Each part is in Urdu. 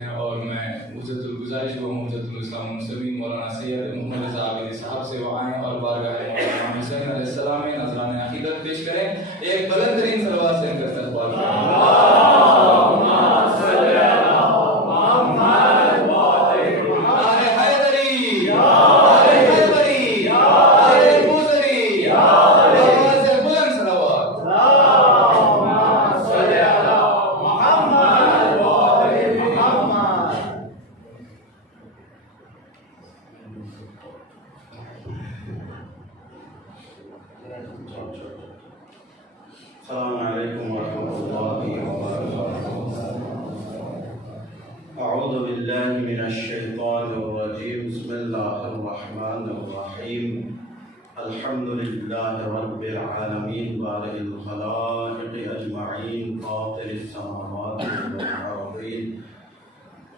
اور میں عزت الگزارش و عزت الاسلام المسلمین مولانا سید محمد رضا عابدی صاحب سے وہ آئیں اور بارگاہ مولانا حسین علیہ السلام میں نذران عقیدت پیش کریں. ایک بلند ترین صلوات سے ان کا استقبال کریں. السلام علیکم ورحمۃ اللہ وبرکاتہ. اعوذ باللہ من الشیطان الرجیم. بسم اللہ الرحمن الرحیم. الحمد للہ رب العالمین بارئ الخلائق اجمعین فاطر السماوات والارضین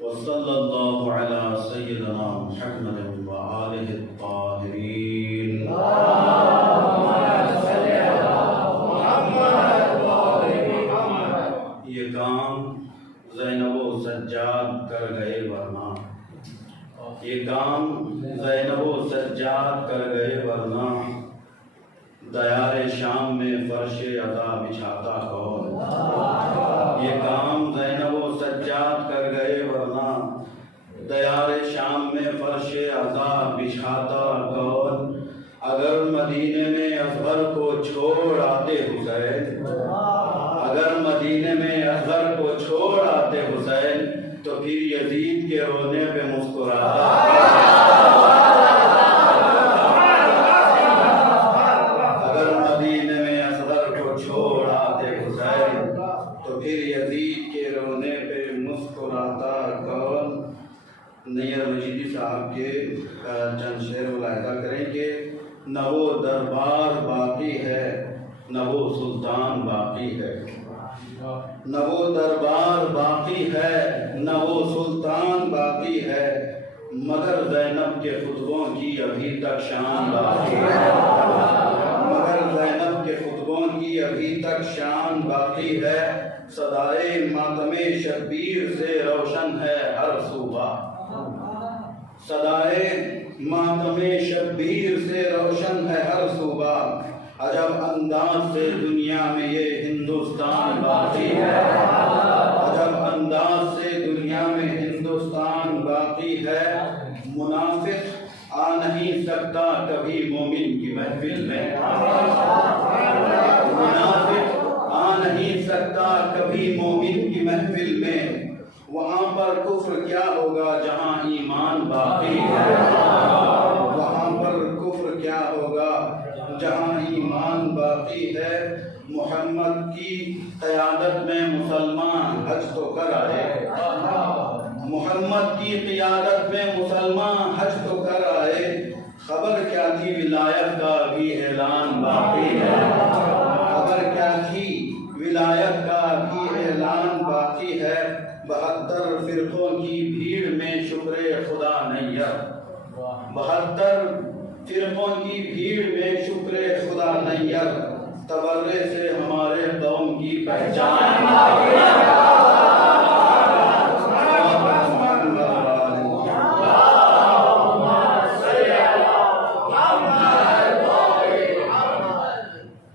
وصلی اللہ علی سیدنا محمد وآلہ الطاہرین. یہ کام زینب و سجاد کر گئے ورنہ، یہ کام زینب و سجاد کر گئے ورنہ، دیار شام میں فرش عطا بچھاتا کون. یہ کام زینب و سجاد کر گئے ورنہ، دیار شام میں فرش عطا بچھاتا کون. اگر مدینے میں اصغر کو چھوڑ آتے حسین، اگر مدینے میں اصغر کو چھوڑ آتے حسین، تو پھر یزید کے رونے پہ مسکراتا. اگر مدینے میں اصغر کو چھوڑ آتے حسین، تو پھر یزید کے رونے پہ مسکراتا کون. نیر مجیدی صاحب کے چند شعر ملاحظہ کریں کہ نہ وہ دربار باقی ہے نہ وہ سلطان باقی ہے، نہ وہ دربار باقی ہے نہ وہ سلطان باقی ہے، مگر زینب کے خطبوں کی ابھی تک شان باقی ہے. مگر زینب کے خطبوں کی ابھی تک شان باقی ہے. صدائے ماتم شبیر سے روشن ہے ہر صوبہ، صدائے ماتم شبیر سے روشن ہے ہر صوبہ. عجب انداز سے دنیا میں یہ ہندوستان باقی ہے، عجب انداز سے دنیا میں ہندوستان باقی ہے. منافق آ نہیں سکتا کبھی مومن کی محفل میں، منافق آ نہیں سکتا کبھی مومن کی محفل میں. وہاں پر کفر کیا ہوگا جہاں ایمان باقی ہے، وہاں پر کفر کیا ہوگا جہاں ایمان باقی ہے. محمد کی قیادت میں مسلمان حج تو کر آئے، محمد کی قیادت میں مسلمان حج تو کر آئے. خبر کیا تھی ولایت کا ابھی اعلان باقی ہے، خبر کیا تھی ولایت کا ابھی اعلان باقی ہے. 72 فرقوں کی بھیڑ میں شکر خدا نیر، 72 فرقوں کی بھیڑ میں شکر خدا نیر. تبرے سے ہمارے قوم کی پہچان باقی ہے.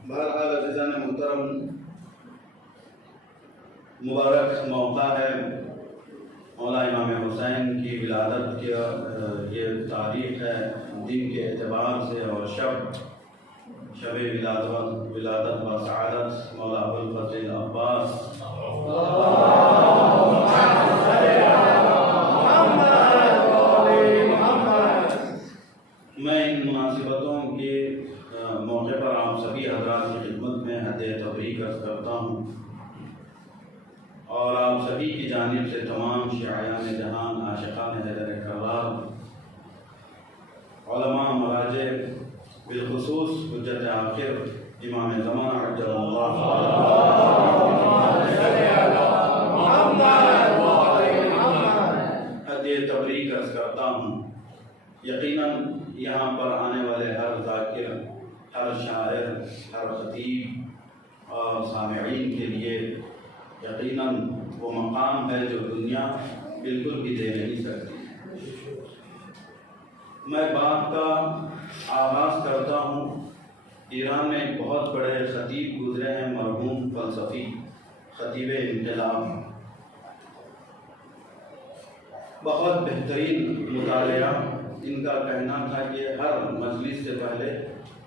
بہرحال عزیزان محترم، مبارک موقع ہے. مولا امام حسین کی ولادت کی یہ تاریخ ہے دن کے اعتبار سے، اور شب ولادت و سعادت مولا ابوالفضل عباس میں ان مناسبتوں کے موقع پر آپ سبھی حضرات کی خدمت میں ہدیہ تبریک عرض کرتا ہوں، اور آپ سبھی کی جانب سے تمام شیعیان جہان، عاشقان حیدر کرار، علماء مراجع، بالخصوص حجت آخر امام زمان عجل اللہ ہدیہ تبریک عرض کرتا ہوں. یقیناً یہاں پر آنے والے ہر ذاکر، ہر شاعر، ہر خطیب اور سامعین کے لیے یقیناً وہ مقام ہے جو دنیا بالکل بھی دے نہیں سکتی۔ میں بات کا آغاز کرتا ہوں۔ ایران میں ایک بہت بڑے خطیب گزرے ہیں، مرحوم فلسفی خطیب انقلاب، بہت بہترین مطالعہ۔ ان کا کہنا تھا کہ ہر مجلس سے پہلے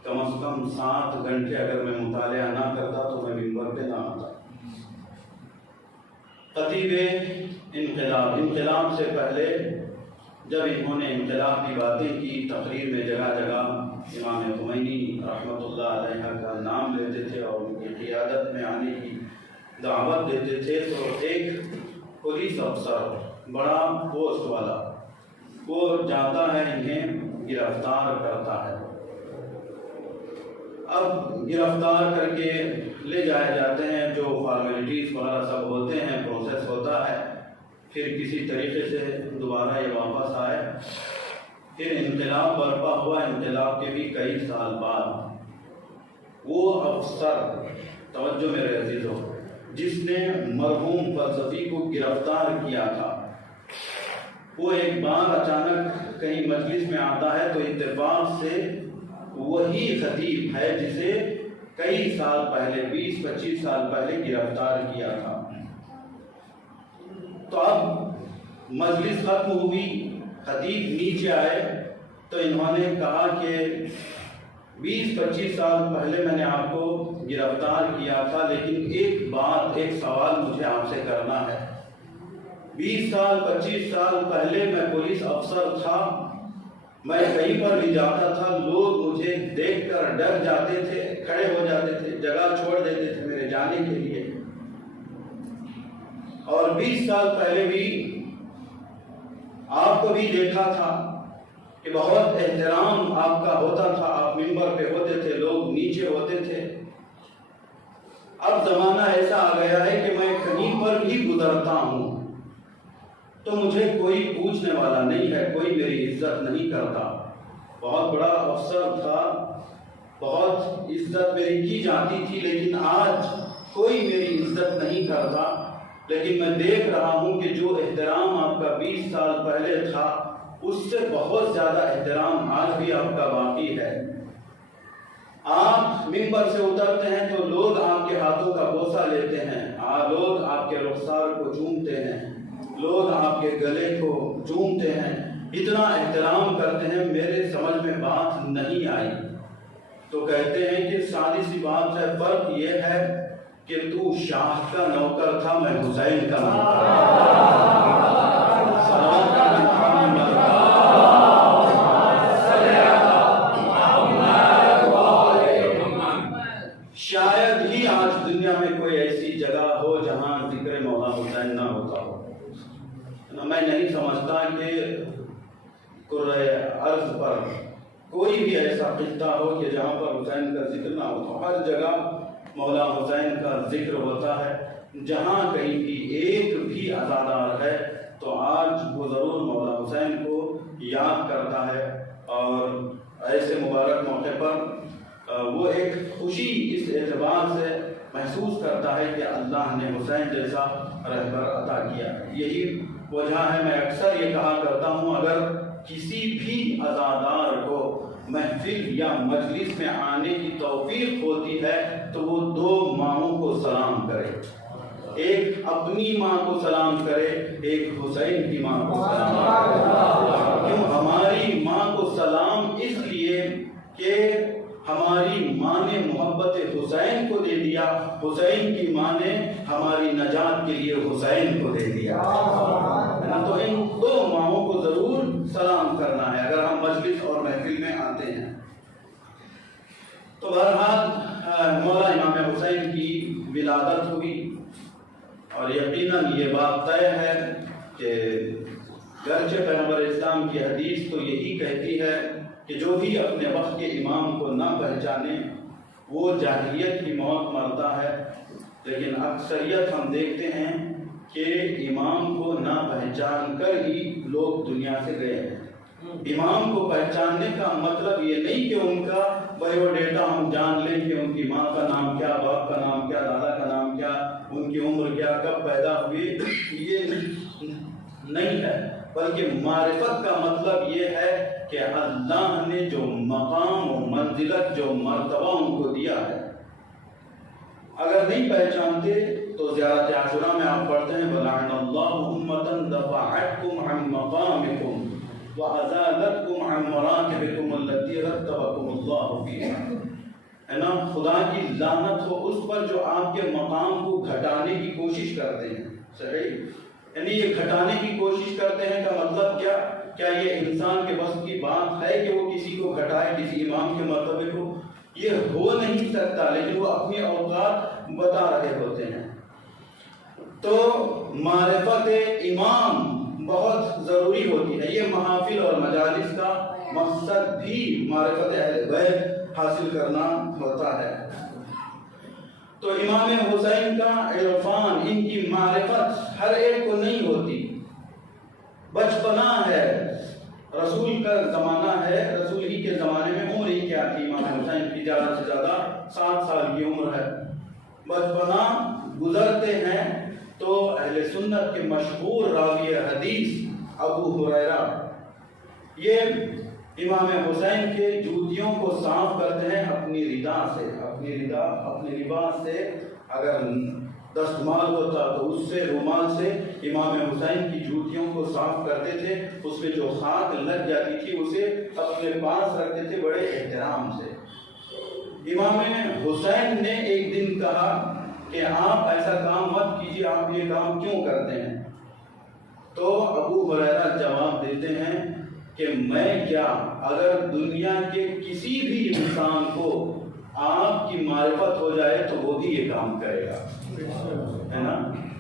کم از کم 7 گھنٹے اگر میں مطالعہ نہ کرتا تو میں منبر پہ نہ آتا۔ خطیب انقلاب سے پہلے جب انہوں نے انقلاب کی باتیں کی، تقریر میں جگہ جگہ امام خمینی رحمۃ اللہ علیہ کا نام لیتے تھے اور ان کی قیادت میں آنے کی دعوت دیتے تھے، تو ایک پولیس افسر بڑا پوسٹ والا وہ جاتا ہے، انہیں گرفتار کرتا ہے۔ اب گرفتار کر کے لے جائے جاتے ہیں، جو فارمیلٹیز وغیرہ سب ہوتے ہیں، پروسیس ہوتا ہے، پھر کسی طریقے سے دوبارہ یہ واپس آئے۔ پھر انقلاب برپا ہوا۔ انقلاب کے بھی کئی سال بعد وہ افسر، توجہ میرے عزیزو، جس نے مرحوم فلسفی کو گرفتار کیا تھا، وہ ایک بار اچانک کہیں مجلس میں آتا ہے تو اتفاق سے وہی خطیب ہے جسے کئی سال پہلے 20-25 سال پہلے گرفتار کیا تھا۔ تو اب مجلس ختم ہوئی، خطیب نیچے آئے تو انہوں نے کہا کہ 20-25 سال پہلے میں نے آپ کو گرفتار کیا تھا، لیکن ایک سوال مجھے آپ سے کرنا ہے۔ 20-25 سال پہلے میں پولیس افسر تھا، میں کہیں پر بھی جاتا تھا، لوگ مجھے دیکھ کر ڈر جاتے تھے، کھڑے ہو جاتے تھے، جگہ چھوڑ دیتے تھے میرے جانے کے لیے۔ اور 20 سال پہلے بھی آپ کو بھی دیکھا تھا کہ بہت احترام آپ کا ہوتا تھا، آپ منبر پہ ہوتے تھے، لوگ نیچے ہوتے تھے۔ اب زمانہ ایسا آ گیا ہے کہ میں کہیں پر بھی گزرتا ہوں تو مجھے کوئی پوچھنے والا نہیں ہے، کوئی میری عزت نہیں کرتا۔ بہت بڑا افسر تھا، بہت عزت میری کی جاتی تھی، لیکن آج کوئی میری عزت نہیں کرتا۔ لیکن میں دیکھ رہا ہوں کہ جو احترام آپ کا 20 سال پہلے تھا، اس سے بہت زیادہ احترام آج بھی آپ کا باقی ہے۔ آپ منبر سے اترتے ہیں تو لوگ آپ کے ہاتھوں کا بوسہ لیتے ہیں، لوگ آپ کے رخسار کو چومتے ہیں، لوگ آپ کے گلے کو چومتے ہیں، اتنا احترام کرتے ہیں۔ میرے سمجھ میں بات نہیں آئی تو کہتے ہیں کہ سادی سی بات ہے، فرق یہ ہے کہ تو شاہ کا نوکر تھا، میں حسین کا شاید ہی آج دنیا میں کوئی ایسی جگہ ہو جہاں ذکر مولا حسین نہ ہوتا ہو۔ میں نہیں سمجھتا کہ کرۂ ارض پر کوئی بھی ایسا خطہ ہو کہ جہاں پر حسین کا ذکر نہ ہوتا ہو۔ ہر جگہ مولا حسین کا ذکر ہوتا ہے۔ جہاں کہیں بھی ایک بھی عزادار ہے تو آج وہ ضرور مولا حسین کو یاد کرتا ہے، اور ایسے مبارک موقع پر وہ ایک خوشی اس اعتبار سے محسوس کرتا ہے کہ اللہ نے حسین جیسا رہبر عطا کیا۔ یہی وجہ ہے میں اکثر یہ کہا کرتا ہوں، اگر کسی بھی عزادار کو محفل یا مجلس میں آنے کی توفیق ہوتی ہے تو وہ 2 ماؤں کو سلام کرے، ایک اپنی ماں کو سلام کرے، ایک حسین کی ماں کو سلام کرے۔ کیوں ہماری ماں کو سلام؟ اس لیے کہ ہماری ماں نے محبت حسین کو دے دیا، حسین کی ماں نے ہماری نجات کے لیے حسین کو دے دیا۔ تو ان 2 ماؤں کو ضرور سلام کرنا ہے اگر ہم مجلس اور محفل میں آتے ہیں۔ تو بہرحال مولا امام حسین کی ولادت ہوئی، اور یقیناً یہ بات طے ہے کہ گرچہ پیغمبر اسلام کی حدیث تو یہی کہتی ہے کہ جو بھی اپنے وقت کے امام کو نہ پہچانے وہ جاہلیت کی موت مرتا ہے، لیکن اکثریت ہم دیکھتے ہیں کہ امام کو نہ پہچان کر ہی لوگ دنیا سے گئے ہیں۔ امام کو پہچاننے کا مطلب یہ نہیں کہ ان کا بایو ڈیٹا ہم جان لیں کہ ان کی ماں کا نام کیا، باپ کا نام کیا، دادا کا نام کیا، ان کی عمر کیا، کب پیدا ہوئی، یہ نہیں ہے، بلکہ معرفت کا مطلب یہ ہے کہ اللہ نے جو مقام و منزلت، جو مرتبہ ان کو دیا ہے، اگر نہیں پہچانتے تو زیارت عاشوراء میں آپ پڑھتے ہیں وَلَعَنَ اللَّهُ أُمَّةً دَفَعَتْكُمْ عَنْ مَقَامِكُمْ وَأَزَالَتْكُمْ عَنْ مَرَاتِبِكُمُ الَّتِي رَتَّبَكُمُ اللَّهُ فِيهَا، ہے نا، خدا کی لعنت ہو اس پر جو آپ کے مقام کو گھٹانے کی کوشش کرتے ہیں۔ صحیح، یعنی یہ گھٹانے کی کوشش کرتے ہیں کا مطلب کیا یہ انسان کے بس کی بات ہے کہ وہ کسی کو گھٹائے، کسی امام کے مرتبے کو؟ یہ ہو نہیں سکتا، لیکن وہ اپنی اوقات بتا رہے ہوتے ہیں۔ تو معرفت امام بہت ضروری ہوتی ہے۔ یہ محافل اور مجالس کا مقصد بھی معرفت اہل بیت حاصل کرنا ہوتا ہے۔ تو امام حسین کا عرفان، ان کی معرفت ہر ایک کو نہیں ہوتی، بچپنا ہے، رسول کا زمانہ ہے، رسول ہی کے زمانے میں عمر ہی کیا تھی امام حسین کی؟ زیادہ سے زیادہ 7 سال کی عمر ہے۔ بچپنا گزرتے ہیں تو اہل سنت کے مشہور راوی حدیث ابو ہریرہ یہ امام حسین کے جوتیوں کو صاف کرتے ہیں اپنی ردا سے، اپنے لباس سے، اگر دستمال ہوتا تو اس سے، رومال سے امام حسین کی جوتیوں کو صاف کرتے تھے، اس میں جو خاک لگ جاتی تھی اسے اپنے پاس رکھتے تھے بڑے احترام سے۔ امام حسین نے ایک دن کہا کہ آپ ایسا کام مت کیجیے، آپ یہ کام کیوں کرتے ہیں؟ تو ابو ہریرہ جواب دیتے ہیں کہ میں کیا، اگر دنیا کے کسی بھی انسان کو آپ کی معرفت ہو جائے تو وہ بھی یہ کام کرے گا، ہے نا؟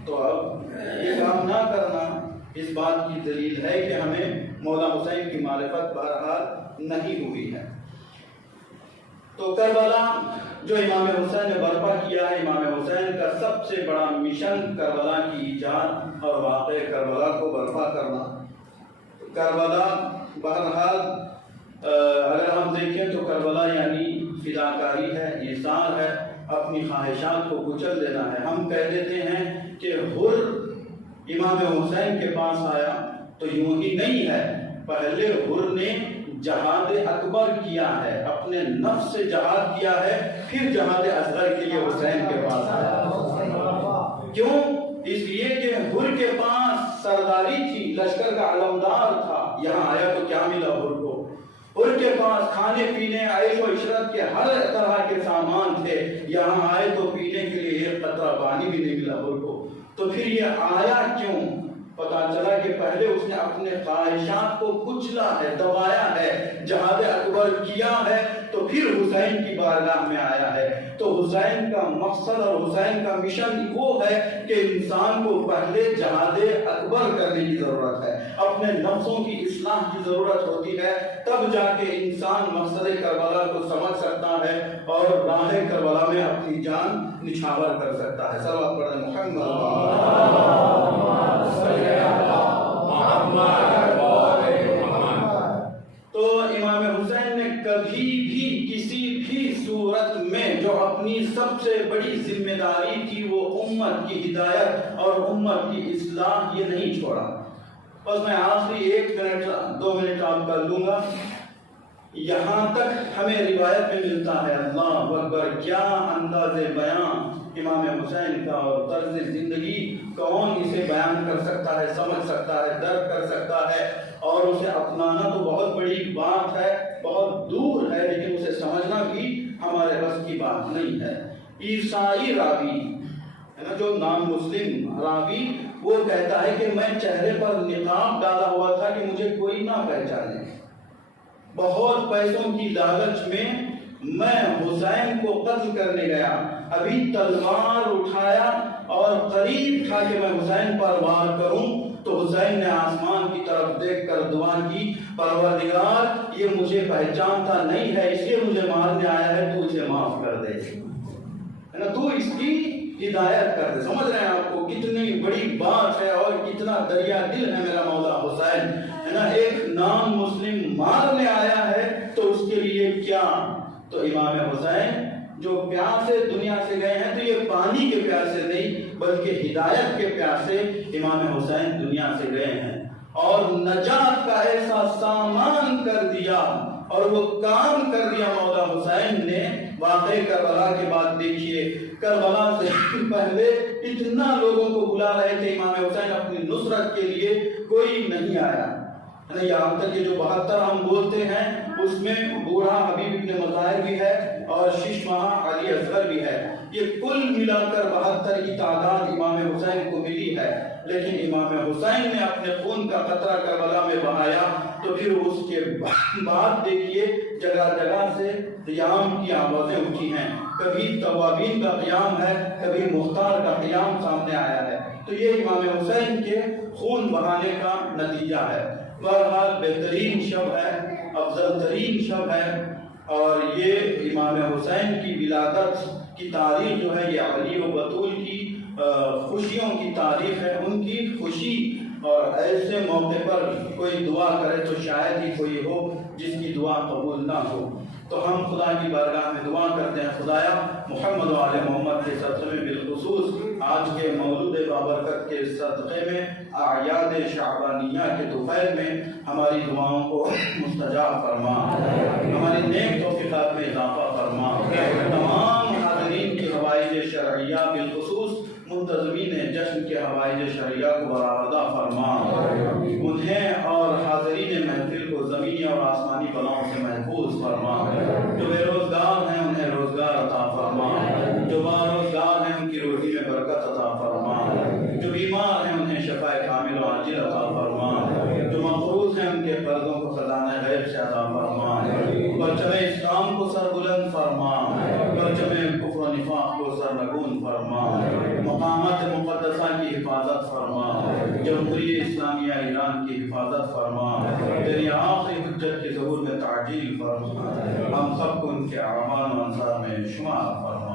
تو اب یہ کام نہ کرنا اس بات کی دلیل ہے کہ ہمیں مولا حسین کی معرفت بہرحال نہیں ہوئی ہے۔ تو کربلا جو امام حسین نے برپا کیا ہے، امام حسین کا سب سے بڑا مشن کربلا کی ایجاد اور واقع کربلا کو برپا کرنا۔ کربلا بہرحال اگر ہم دیکھیں تو کربلا یعنی فداکاری ہے، ایثار ہے، اپنی خواہشات کو کچل دینا ہے۔ ہم کہہ دیتے ہیں کہ حر امام حسین کے پاس آیا تو یوں ہی نہیں ہے، پہلے حر نے جہاد اکبر کیا ہے، اپنے نفس سے جہاد کیا ہے، پھر جہاد اصغر کے لیے حسین کے پاس آیا۔ کیوں؟ اس لیے کہ حر کے پاس سرداری تھی، لشکر کا علمدار تھا، یہاں آیا تو کیا ملا حر کو؟ حر کے پاس کھانے پینے، عیش و عشرت کے ہر طرح کے سامان تھے، یہاں آئے تو پینے کے لیے ایک قطرہ پانی بھی نہیں ملا حر کو۔ تو پھر یہ آیا کیوں؟ پتا چلا کہ پہلے اس نے اپنے خواہشات کو کچلا ہے، دبایا ہے، جہاد اکبر کیا ہے، تو پھر حسین کی بارگاہ میں آیا ہے۔ تو حسین کا مقصد اور حسین کا مشن وہ ہے کہ انسان کو پہلے جہاد اکبر کرنے کی ضرورت ہے، اپنے نفسوں کی اصلاح کی ضرورت ہوتی ہے، تب جا کے انسان مقصد کربلا کو سمجھ سکتا ہے اور راہ کربلا میں اپنی جان نچھاور کر سکتا ہے۔ صلوات پڑھیں محمد۔ تو امام حسین نے کبھی بھی کسی بھی صورت میں جو اپنی سب سے بڑی ذمہ داری تھی وہ امت کی ہدایت اور امت کی اصلاح، یہ نہیں چھوڑا۔ بس میں آخری 1 منٹ 2 منٹ آپ کا لوں گا۔ یہاں تک ہمیں روایت میں ملتا ہے، اللہ اکبر، کیا انداز بیان امام حسین کا اور طرز زندگی، کون اسے بیان کر سکتا ہے، سمجھ سکتا ہے، درک کر سکتا ہے، اور اسے اپنانا تو بہت بڑی بات ہے، بہت دور ہے، لیکن اسے سمجھنا بھی ہمارے بس کی بات نہیں ہے۔ عیسائی راوی ہے نا، جو نان مسلم راوی، وہ کہتا ہے کہ میں چہرے پر نقاب ڈالا ہوا تھا کہ مجھے کوئی نہ پہچانے، بہت پیسوں کی لالچ میں حسین کو قتل کرنے گیا، ابھی تلوار اٹھایا اور قریب تھا کہ میں حسین پر وار کروں، تو حسین نے آسمان کی طرف دیکھ کر دعا کی، پروردگار یہ مجھے پہچانتا نہیں ہے، اس لیے مجھے مارنے آیا ہے، تو اسے معاف کر دے، ہے نا، تو اس کی ہدایت کر دے۔ سمجھ رہے ہیں آپ کو کتنی بڑی بات ہے اور کتنا دریا دل ہے میرا مولا حسین، ہے نا، ایک نان مسلم مارنے آیا ہے تو اس کے لیے کیا؟ تو امام حسین جو پیاسے دنیا سے گئے ہیں تو یہ پانی کے پیاسے نہیں بلکہ ہدایت کے پیاسے امام حسین دنیا سے گئے ہیں۔ اور نجات کا ایسا سامان کر دیا اور وہ کام کر دیا مولا حسین نے. واقعی کربلا کے بعد دیکھیے کربلا سے پہلے اتنا لوگوں کو بلا رہے تھے امام حسین اپنی نصرت کے لیے, کوئی نہیں آیا. یہاں تک کہ جو 72 ہم بولتے ہیں اس میں بوڑھا حبیب ابن مظاہر بھی ہے اور 6 ماہ علی اصغر بھی ہے. یہ کل ملا کر 72 کی تعداد امام حسین کو ملی ہے. لیکن امام حسین نے اپنے خون کا قطرہ کربلا میں بہایا تو پھر اس کے بعد دیکھیے جگہ جگہ سے قیام کی آوازیں اٹھی ہیں. کبھی توابین کا قیام ہے, کبھی مختار کا قیام سامنے آیا ہے. تو یہ امام حسین کے خون بہانے کا نتیجہ ہے. بہرحال بہترین شب ہے, افضل ترین شب ہے, اور یہ امام حسین کی ولادت کی تاریخ جو ہے یہ علی و بطول کی خوشیوں کی تاریخ ہے. ان کی خوشی اور ایسے موقع پر کوئی دعا کرے تو شاید ہی کوئی ہو جس کی دعا قبول نہ ہو. تو ہم خدا کی بارگاہ میں دعا کرتے ہیں, خدایا محمد و آل محمد کے صدقے میں بالخصوص آج کے مولود بابرکت کے صدقے میں اعیاد شعبانیہ کے طفیل میں ہماری دعاؤں کو مستجاب فرما, ہماری نیک توفیقات میں اضافہ فرما. تمام حاضرین کی حوائج شرعیہ بالخصوص منتظمین جشن کے حوائج شرعیہ کو برآمدہ فرما. انہیں اور حاضرین محفل کو زمینی اور آسمانی بلاؤں سے محفوظ فرما. جو بے روزگار ہیں انہیں روزگار عطا فرما, جو باروزگار ہیں ان کی روزی میں برکت عطا فرما, جو بیمار ہیں انہیں شفا کامل و عاجل عطا فرما, جو مقروض ہیں ان کے قرضوں کو خزانہ غیب سے عطا فرما. پرچم اسلام کو سربلند فرما, پرچم کفر و نفاق کو سرنگون فرما, مقامات مقدسہ کی حفاظت فرما, جمہوریہ اسلامیہ ایران کی حفاظت فرما, تیری آخری حجت کے ظہور میں تعجیل فرما. ہم سب کو ان کے اعمال و انصار میں شمار فرما.